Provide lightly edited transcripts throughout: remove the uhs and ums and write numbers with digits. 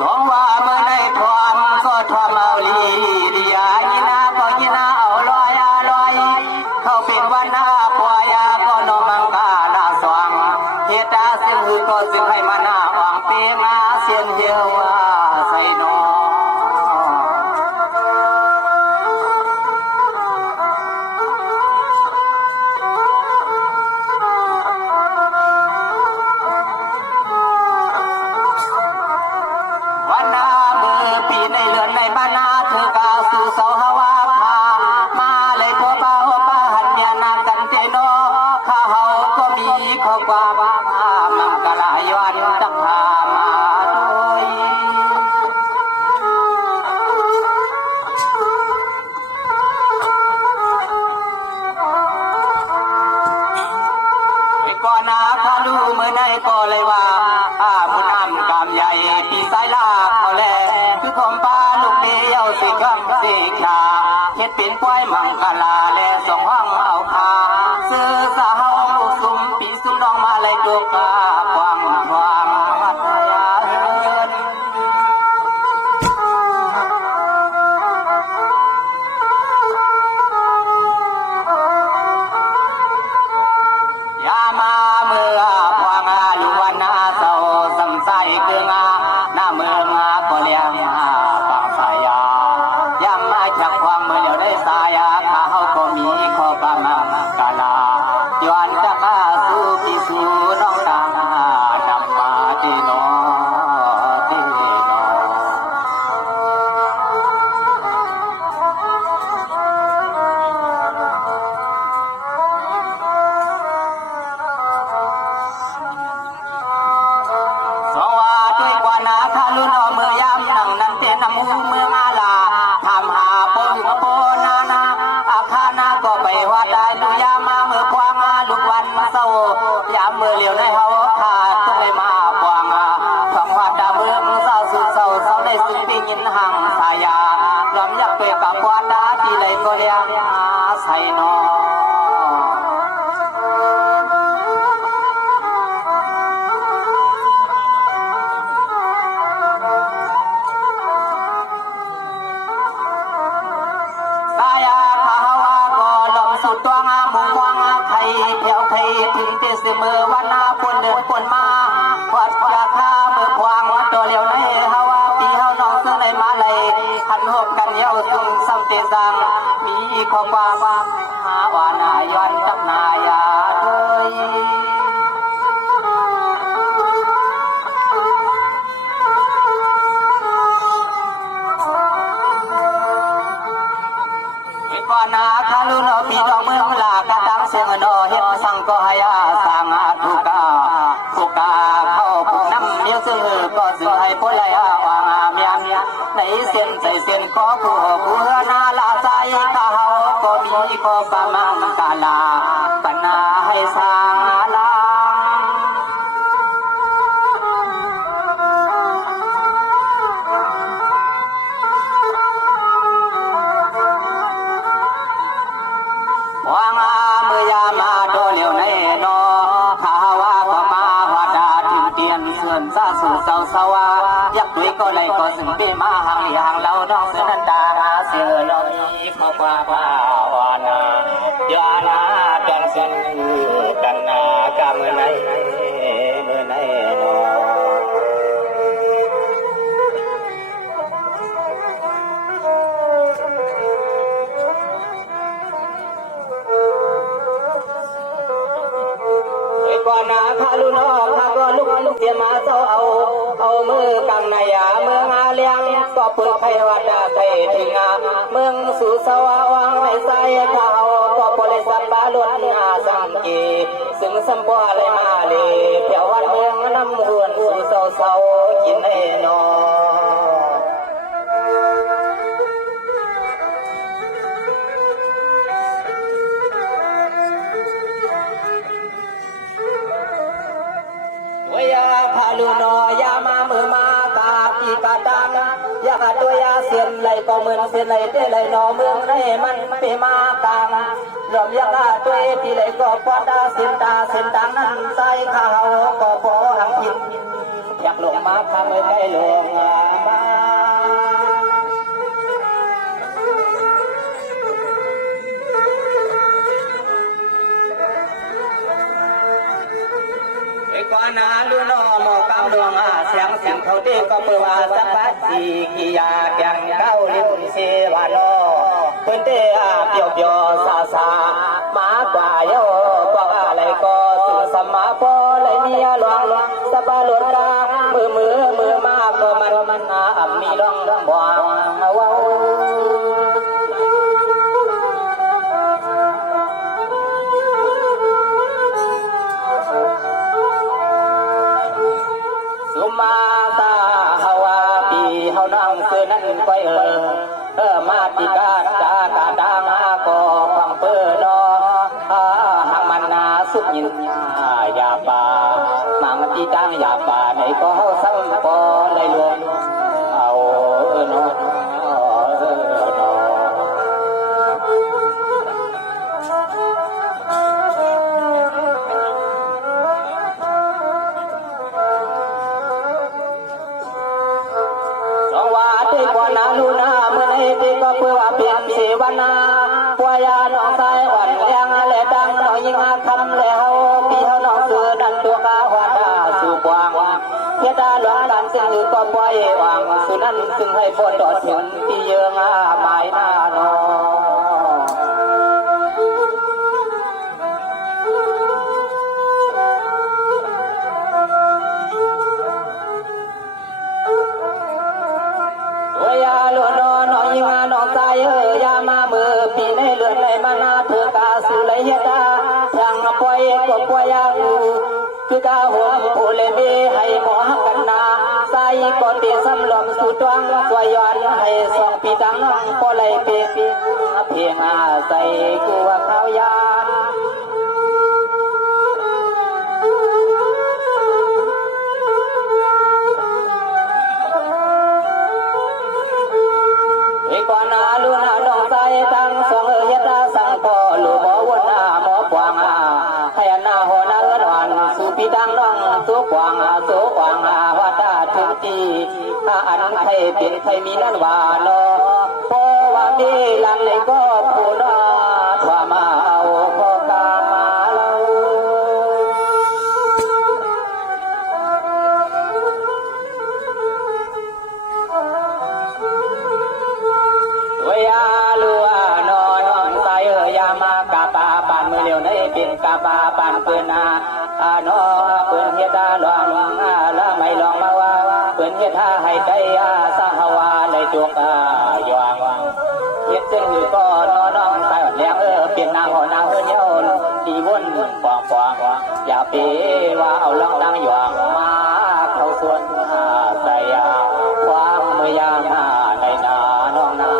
สองว่าเมื่อในทอมก็ทอมเอาลีดียายีนาก็ยีนาเอาลอยลอยเขาเป็นวันหน้าปอยาก็นอมังกาลาสว่างเฮตาซึ่งก็ซึ่งให้มาหน้าอ่างเปงาเสียนเยาวาใส่นอก็เลยว่ามุนน้ำกามใหญ่ปีสายลาเขาแลคือคมปลาลูกเดียวสิกำสิขาเฮ็ดเป็นป้อยมังกลาแลส่งห้องเอาคาซื้อสาวสุ่มปีสุ่มน้องมาเลยจุกกวางกวางวัดยาเฮินยามาเมื่อใส่เกลือหน้าเมืองก็เลี้ยงปางสายายามมาจากความเมื่อเดียวได้สายข้าเขาก็มีข้อประมังกาลาย้อนตะกาสู่พิสูน้องตานำมาตีนอตีนอนำหูเมืองอาลาทำหาปนโปนานาอาคานาก็ไปวัดได้ดูยามาเมื่อควางลูกวันเศร้ายามเมื่อเหลียวในเฮาขาดต้องเลยมาควางท้องวัดดาเมืองเศร้าสุดเศร้าได้สุดปียินห่างสายาลำยักเปกับวัดดาที่เลยก็เลี้ยงใส่นอตัวงามมุงวังไข่แถวไข่ถึงเตสเมื่อวันนาปนเดินปนมาวัดยาคาเมื่อควางตัวเลี้ยวในเฮาปีเฮาน้องซึ่งในมาเลยขันหกกันเย้าซึ่งสัมเตสังมีข้อความหาวานายอนจับนายาด้วยก่อนนาคาลุนปีดอกเมืองลากระตังเสียงนอเฮ็ดสังก็ให้สังทุกาเข้าผูกน้ำเมียวซื้อก็ซื้อให้พ้นไหลวางเมียในเส้นใจเส้นก็ผู้เฮือนาลาใจข้าเฮาก็มีก็ประมังกาลาปัญหาให้สร้างลาเมื่อยามาโดเลียวในนอข้าว่าก็มาวัดาถึงเตียนเสื่อนซาสู่เศร้าสวายักด้วยก็เลยก็สึงปีมาห่างอย่างเราน้องเสือนันตาเสือลอยข้าว่าภาวนาญาณาจันทร์กันนากะเมื่อไหนนอก่อนนาคาลุนอข้าก็ลุกเสียมาเจ้าเอามือกังนายาเมืองอาเลียงก็เปิดไพวัดไปถึงเมืองสุสวาวางไว้ใส่ข้าวก็ปล่อยสับบาลุนสังกีซึ่งสัมปอเลยมาเลยเที่ยววัดเมืองน้ำหวนสู่เศร้ากินให้นอพาลุนอยามาเมื่อมากาปีกาตังยาตัวยาเสียนไหลก็เหมือนเสียนไหลเตไหลนอเมืองในมันเปมากางรวมยาตัวที่ไหลก็ปอดาเส้นตาเส้นตังนั้นใส่ข้าวก็พอหังกินอยากลงมาข้าไม่ได้ลง ก่อนนาลุนอโมกำดวงเสียงสิ่งเขาตีก็เปิดว่าสัพพสีกิยาแกงเก้าลิ้นเสวานอเพิ่นเตะเปียวเปียวซาซามากว่าเยาก็อะไรก็สื่อสมาพอเลยเมียหลวงสบาหลวงตามือมากก็มันมีร้องบ่ว้าวมาตาฮาวาปีเฮานังคือนั่นไปมาติกาจากาดังก็ฟังเปิดหังมันนาสุยินยาป่ามังติตังยาป่าในก็เฮาสัมปอในหลวงเอาเนาะลูนาเมื่อในที่ก็เพื่อเปลี่ยนเสวนาปวยาน้องสายอ่อนเลี้ยงและดังน้อยยิงคำแล้วพี่เฮาน้องเสือดันตัวกาหัวตาสู่กวางเพียตาหลวงดันซึ่งหรือก็ปล่อยวางสุนันซึ่งให้พ้นต่อถึงที่เยืองหมายหน้านอน้องใจยามามือปีในเลือนในมานาเธอกาสุไลยดายังปล่อยก็ปล่อยอูคือกาหัวโอเลเมให้หมอกันนาใส่ก็ตีสำลอมสุดวงสวยย้อนให้สองปีดังน้องก็เลยเพียงใส่กูว่าข้าวยานก่อนนาลูนาน้องใจตั้งสองยตาสังก็ลูหมอวนหมอกวางให้นาหัวนาเอินวันสุปีดังน้องสุกวางวัดถึงตีอันใครเป็นใครมีนั่นว่าลอพอว่ามีหลังในก็ผู้นาว่ามาเอาพอกามาเรายาลัวนอนองใส่ยามากาปาปานมือเลี้ยวในเป็นกาปาปานปืนนอปืนเฮตาหลวงละไม่ลองมาว่าปืนเฮตาให้ไกสหวาเลยจุกยองเฮ็ดซึ่งหือก็น้องใส่เลี้ยงเป็นนางหัวนาเฮียวดีวุ่นฟองอย่าเปว่าเอาลองดังหยองมาเข้าส่วนใส่ความมือยาในนาน้องนา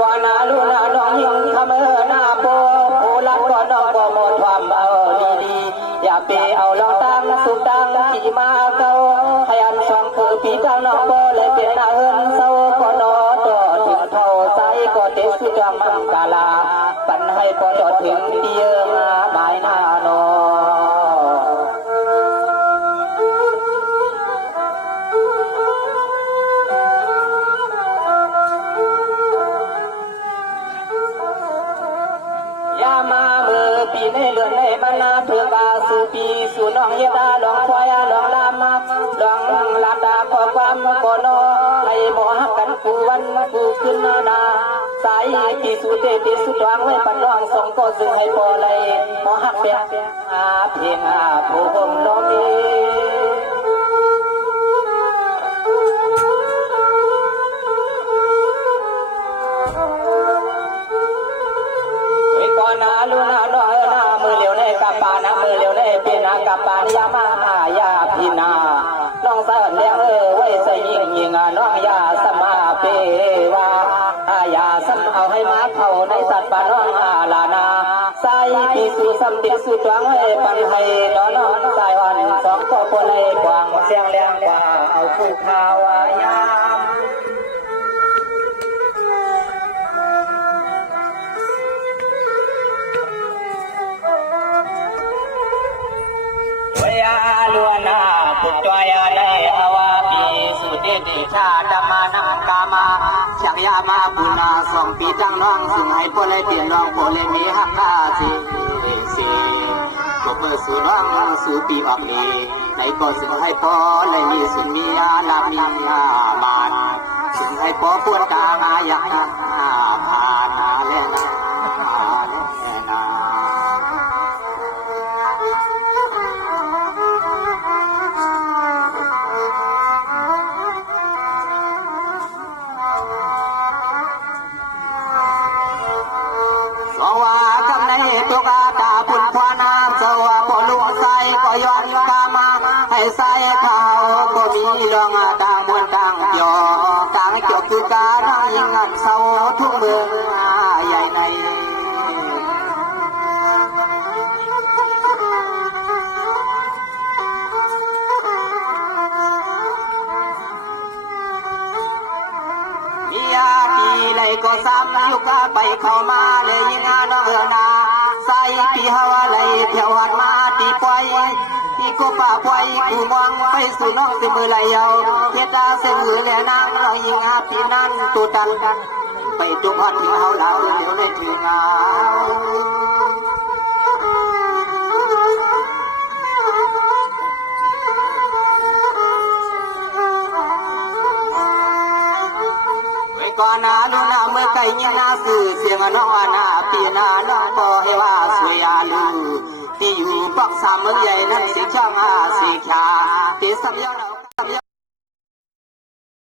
ก่อนนาลูนาน้องยิงทำหน้าโปผู้รักก่อนน้องก็หมดความเอาดีอย่าเปเอาลองตั้งสุดตั้งที่มาเก่าให้อันสองคือปีตั้งน้องก็เลยเป็นนาเฮินเศร้าก่อนนอต่อถึงเท่าใจก็เตสุดจังมังกาลาปันให้พอต่อถึงที่เยืองหมายหน้านอมามือปีในเลือนในมานาเถือกาสุปีสุน้องเยดาหลวงควายหลวงลามาหลวงลาดาขอความก่อนให้หมอกันกูวันกูขึ้นนาสายปีสุเตปีสุตวังไว้ปันน้องส่งก็ซึ่งให้พอเลยหมอหักเปียเพียงผู้คงน้องมีนาลูนาน้อยนามือเหลียวในกาปานามือเหลียวในเป็นกาปานยามายาพินาน้องสาวเลี้ยงไว้ใส่ยิงน้องยาสมาเปวายาสมเอาให้มาเข้าในสัตว์ปาน้องลานาใส่ปีสุสัมติสุตวังให้ปันให้น้องสายวันสองก็ปนเลยกวางเสียงเลี้ยงกว่าเอาคู่ข่าวยามลวนา ปุตตยาเลอวาปีสุเดเดชาดมานังกามาชักยามาปุนาสองปีจังน้องซึ่งให้พวกเลยเปลี่ยนน้องพวกเลยมีหักกาสิก็เปิดสู่น้องสู่ปีออกนี้ในก็ซึ่งให้พอเลยมีสุมียาลามีงามานซึ่งให้พอปวดกางายาผ่านาเล่นตัวกาตาปุ่นพวานาสวะปลุใส่ก็ย้อนกามาให้ใส่เขาก็มีเรื่องต่างบนต่างยอต่างเกี่ยวคือการยิงอันเศร้าทุกเมืองใหญ่ในเลยก็ซ้ำยุกไปเข้ามาเลยยิงน้องเอือนาใส่ปีฮาวาเลยเที่ยวหันมาตีปล่อยตีก็ป่าปล่อยกูมองไปสู่น้องสิมือไหลเอาเฮ็ดดาเส้นหือแลนางเรายิงปีนั้นตัวตันไปจุกหัดถึงเฮาเหล่าเดี๋ยวได้ถึงก่อนหน้าลูนาเมื่อไก่ยิงนาสื่อเสียงน้องนาปีนาน้องก็ให้ว่าสวยอาลูที่อยู่ปักสามเมืองใหญ่นั้นสีช่างสีขาที่สัมยา